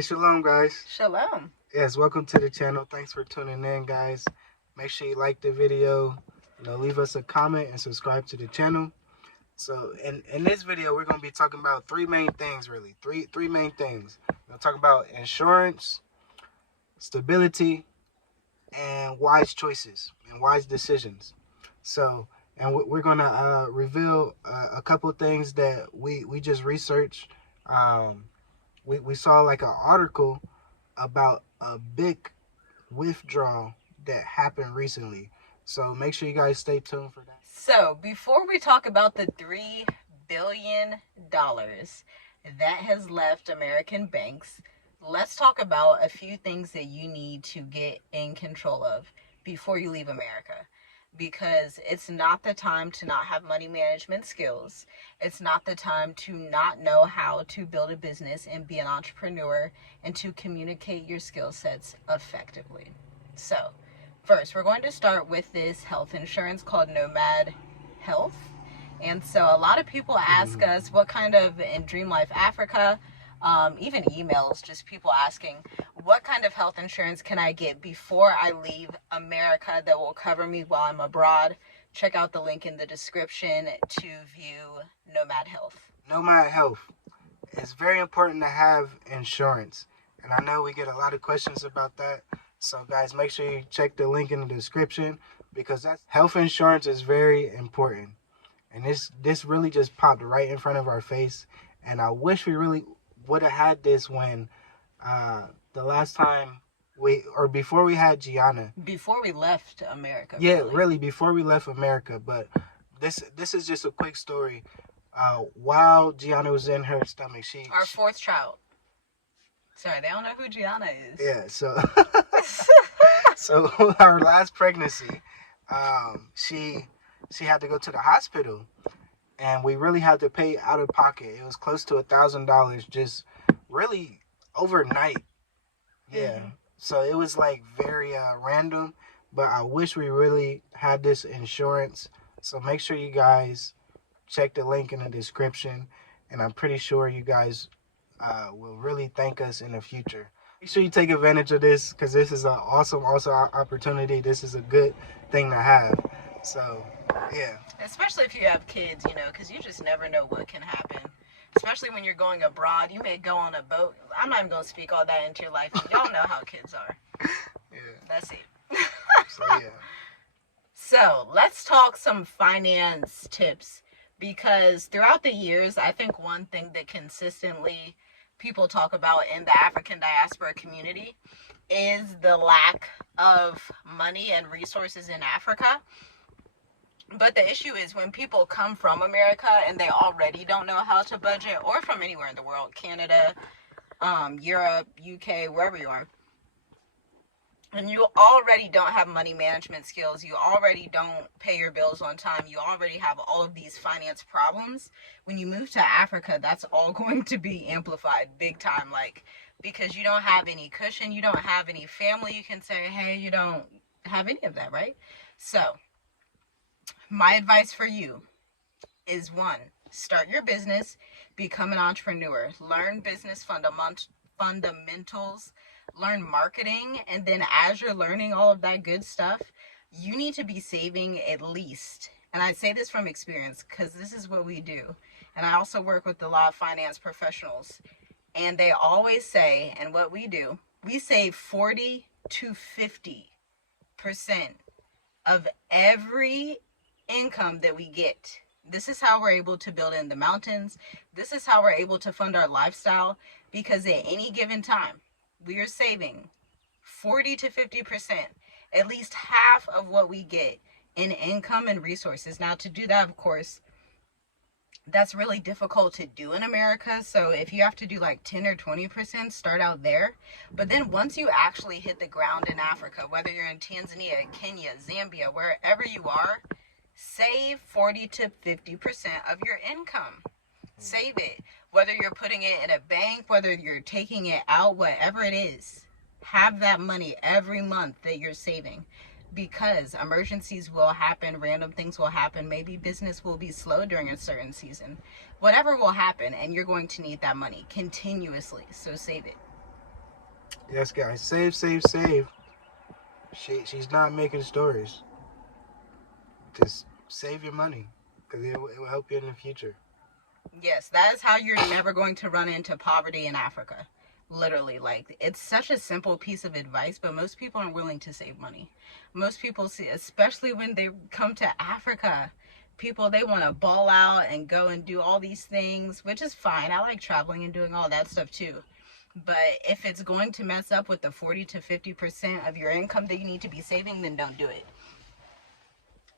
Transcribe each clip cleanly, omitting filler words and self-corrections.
Hey, shalom, guys. Shalom. Yes, welcome to the channel. Thanks for tuning in, guys. Make sure you like the video, leave us a comment and subscribe to the channel. So, in this video, we're going to be talking about three main things, really. Three main things. We'll talk about insurance, stability, and wise choices and wise decisions. So, and we're going to reveal a couple things that we just researched. We saw like an article about a big withdrawal that happened recently. So make sure you guys stay tuned for that. So before we talk about the $3 billion that has left American banks, let's talk about a few things that you need to get in control of before you leave America. Because it's not the time to not have money management skills. It's not the time to not know how to build a business and be an entrepreneur and to communicate your skill sets effectively. So, first, we're going to start with this health insurance called Nomad Health. And so a lot of people ask us what kind of, in Dream Life Africa, even emails, just people asking, what kind of health insurance can I get before I leave America that will cover me while I'm abroad? Check out the link in the description to view Nomad Health. Nomad Health. It's very important to have insurance. And I know we get a lot of questions about that. So guys, make sure you check the link in the description because that health insurance is very important. And this really just popped right in front of our face. And I wish we really would have had this when the last time before we had Gianna. Before we left America. Yeah, really before we left America. But this is just a quick story. While Gianna was in her stomach, our fourth child. Sorry, they don't know who Gianna is. Yeah, so so our last pregnancy, she had to go to the hospital. And we really had to pay out of pocket. It was close to $1,000 just really overnight. Yeah. Mm-hmm. So it was like very random. But I wish we really had this insurance. So make sure you guys check the link in the description. And I'm pretty sure you guys will really thank us in the future. Make sure you take advantage of this because this is an awesome opportunity. This is a good thing to have. So, yeah. Especially if you have kids, because you just never know what can happen. Especially when you're going abroad. You may go on a boat. I'm not even going to speak all that into your life. Y'all know how kids are. Yeah. That's it. So, yeah. So, let's talk some finance tips. Because throughout the years, I think one thing that consistently people talk about in the African diaspora community is the lack of money and resources in Africa. But the issue is when people come from America and they already don't know how to budget, or from anywhere in the world, Canada, Europe, UK, wherever you are, and you already don't have money management skills, you already don't pay your bills on time, you already have all of these finance problems, when you move to Africa, that's all going to be amplified big time, because you don't have any cushion, you don't have any family you can say, hey, you don't have any of that, right? So, my advice for you is 1, start your business, become an entrepreneur, learn business fundamentals, learn marketing, and then as you're learning all of that good stuff, you need to be saving at least, and I say this from experience because this is what we do, and I also work with a lot of finance professionals, and they always say, and what we do, we save 40 to 50% of every income that we get. This is how we're able to build in the mountains. This is how we're able to fund our lifestyle, because at any given time, we are saving 40 to 50%, at least half of what we get in income and resources. Now, to do that, of course, that's really difficult to do in America. So if you have to do like 10 or 20%, start out there. But then once you actually hit the ground in Africa, whether you're in Tanzania, Kenya, Zambia, wherever you are, save 40 to 50% of your income. Save it. Whether you're putting it in a bank, whether you're taking it out, whatever it is, have that money every month that you're saving. Because emergencies will happen, random things will happen, maybe business will be slow during a certain season. Whatever will happen, and you're going to need that money continuously, so save it. Yes, guys. Save, save, save. She's not making stories. Just save your money because it will help you in the future. Yes, that is how you're never going to run into poverty in Africa. Literally, like, it's such a simple piece of advice, but most people aren't willing to save money. Most people see, especially when they come to Africa, people, they want to ball out and go and do all these things, which is fine. I like traveling and doing all that stuff too. But if it's going to mess up with the 40 to 50% of your income that you need to be saving, then don't do it.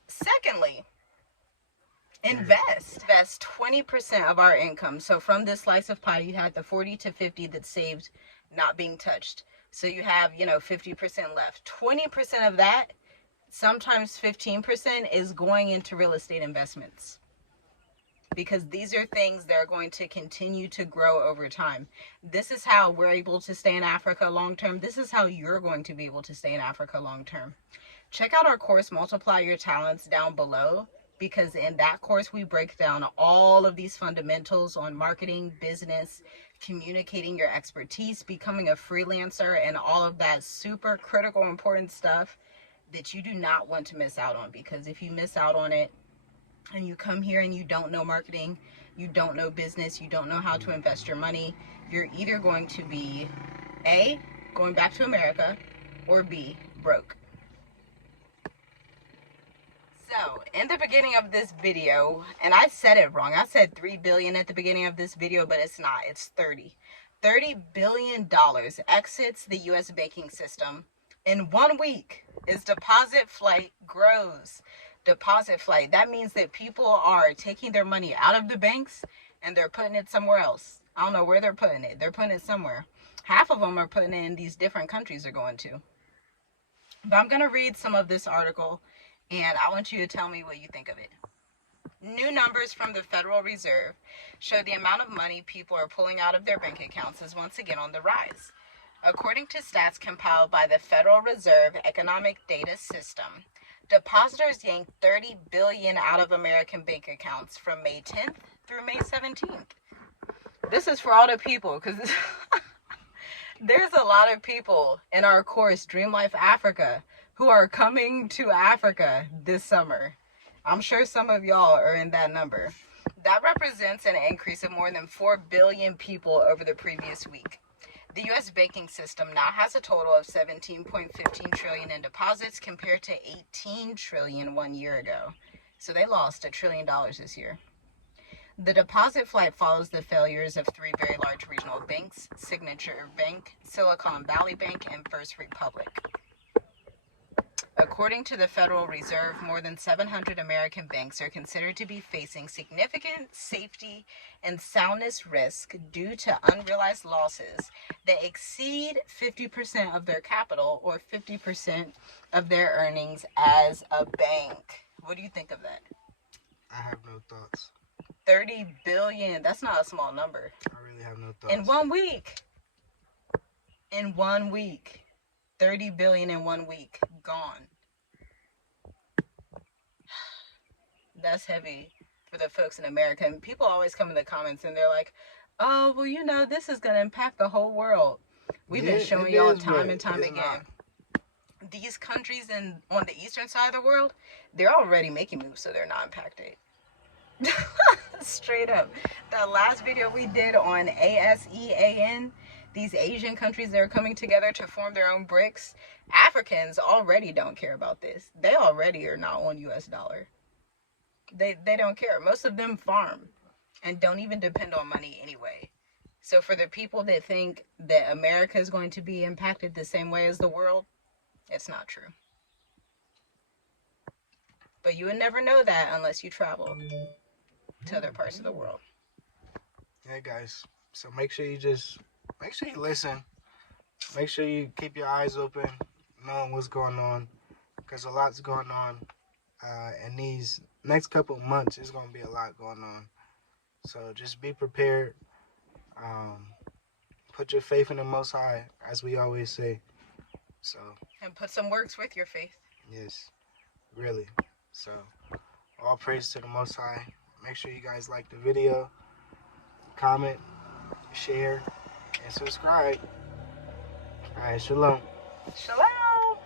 Secondly, invest 20% of our income. So from this slice of pie, you had the 40 to 50 that's saved, not being touched. So you have, 50% left. 20% of that, sometimes 15%, is going into real estate investments, because these are things that are going to continue to grow over time. This is how we're able to stay in Africa long term. This is how you're going to be able to stay in Africa long term. Check out our course, Multiply Your Talents, down below, because in that course we break down all of these fundamentals on marketing, business, communicating your expertise, becoming a freelancer, and all of that super critical, important stuff that you do not want to miss out on. Because if you miss out on it and you come here and you don't know marketing, you don't know business, you don't know how to invest your money, you're either going to be A, going back to America, or B, broke. So, in the beginning of this video, and I said it wrong. I said 3 billion at the beginning of this video, but it's not. It's 30. $30 billion exits the US banking system in 1 week as deposit flight grows. Deposit flight. That means that people are taking their money out of the banks and they're putting it somewhere else. I don't know where they're putting it. They're putting it somewhere. Half of them are putting it in these different countries they're going to. But I'm going to read some of this article, and I want you to tell me what you think of it. New numbers from the Federal Reserve show the amount of money people are pulling out of their bank accounts is once again on the rise. According to stats compiled by the Federal Reserve Economic Data System, depositors yanked $30 billion out of American bank accounts from May 10th through May 17th. This is for all the people, because there's a lot of people in our course, Dream Life Africa, who are coming to Africa this summer. I'm sure some of y'all are in that number. That represents an increase of more than 4 billion people over the previous week. The U.S. banking system now has a total of 17.15 trillion in deposits compared to 18 trillion 1 year ago. So they lost $1 trillion this year. The deposit flight follows the failures of 3 very large regional banks, Signature Bank, Silicon Valley Bank, and First Republic. According to the Federal Reserve, more than 700 American banks are considered to be facing significant safety and soundness risk due to unrealized losses that exceed 50% of their capital or 50% of their earnings as a bank. What do you think of that? I have no thoughts. 30 billion, that's not a small number. I really have no thoughts. In 1 week. In 1 week. 30 billion in 1 week. Gone. That's heavy for the folks in America. And people always come in the comments and they're like, oh, well, this is going to impact the whole world. We've been showing y'all time and time again. These countries on the eastern side of the world, they're already making moves, so they're not impacted. Straight up. The last video we did on ASEAN, these Asian countries that are coming together to form their own BRICS, Africans already don't care about this. They already are not on US dollar. They don't care. Most of them farm and don't even depend on money anyway. So for the people that think that America is going to be impacted the same way as the world, it's not true. But you would never know that unless you travel to other parts of the world. Yeah, guys. So make sure you listen. Make sure you keep your eyes open, knowing what's going on, because a lot's going on. In these next couple of months, there's going to be a lot going on. So just be prepared. Put your faith in the Most High, as we always say. So. And put some works with your faith. Yes, really. So all praise to the Most High. Make sure you guys like the video, comment, share, and subscribe. All right, shalom. Shalom.